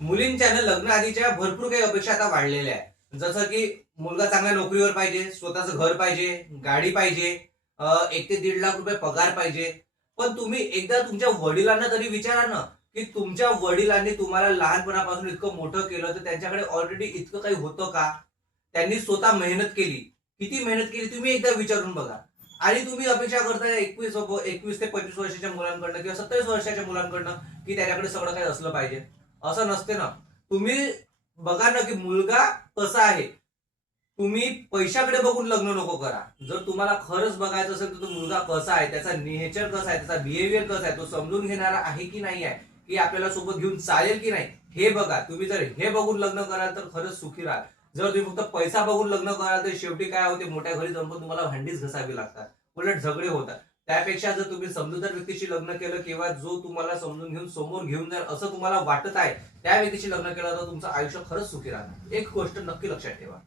मुलींच्या ना लग्न आधीच्या भरपूर काही अपेक्षा आता वाढलेल्या आहे. जसं की मुलगा चांगल्या नोकरीवर पाहिजे, स्वतःचं घर पाहिजे, गाडी पाहिजे, 1 ते 1.5 लाख रुपये पगार पाहिजे. पण तुम्ही एकदा तुमच्या वडिलांना तरी विचारा ना, की तुमच्या वडिलांनी तुम्हाला लहानपणापासून इतकं मोठं केलं, तर त्यांच्याकडे ऑलरेडी इतकं काही होतं का? त्यांनी स्वतः मेहनत केली. किती मेहनत केली तुम्ही एकदा विचारून बघा. आणि तुम्ही अपेक्षा करताय 21 ते 25 वर्षाच्या मुलांकडनं किंवा 27 वर्षाच्या मुलांकडनं, की त्याच्याकडे सगळं काही असलं पाहिजे. असं नसते ना. तुम्ही बघा ना, की मुलगा कसा आहे. तुम्ही पैशाकडे बघून लग्न नको करा. जर तुम्हाला खरंच बघायचं असेल तर तो मुलगा कसा आहे, त्याचा नेचर कसा आहे, त्याचा बिहेवियर कसा आहे, तो समजून घेणारा आहे की नाही आहे, की आपल्याला सोबत घेऊन चालेल की नाही, हे बघा. तुम्ही जर हे बघून लग्न कराल तर खरंच सुखी राहाल. जर तुम्ही फक्त पैसा बघून लग्न कराल तर शेवटी काय होते, मोठ्या घरी जाऊन पण तुम्हाला भांडीच घासावी लागतात. उलट झगडे होतात. त्यापेक्षा जर तुम्ही समजूतदार व्यक्तीशी लग्न केलं किंवा जो तुम्हाला समजून घेऊन समोर घेऊन जाईल असं तुम्हाला वाटत आहे, त्या व्यक्तीशी लग्न केलं तर तुमचं आयुष्य खरंच सुखी राहणार. एक गोष्ट नक्की लक्षात ठेवा.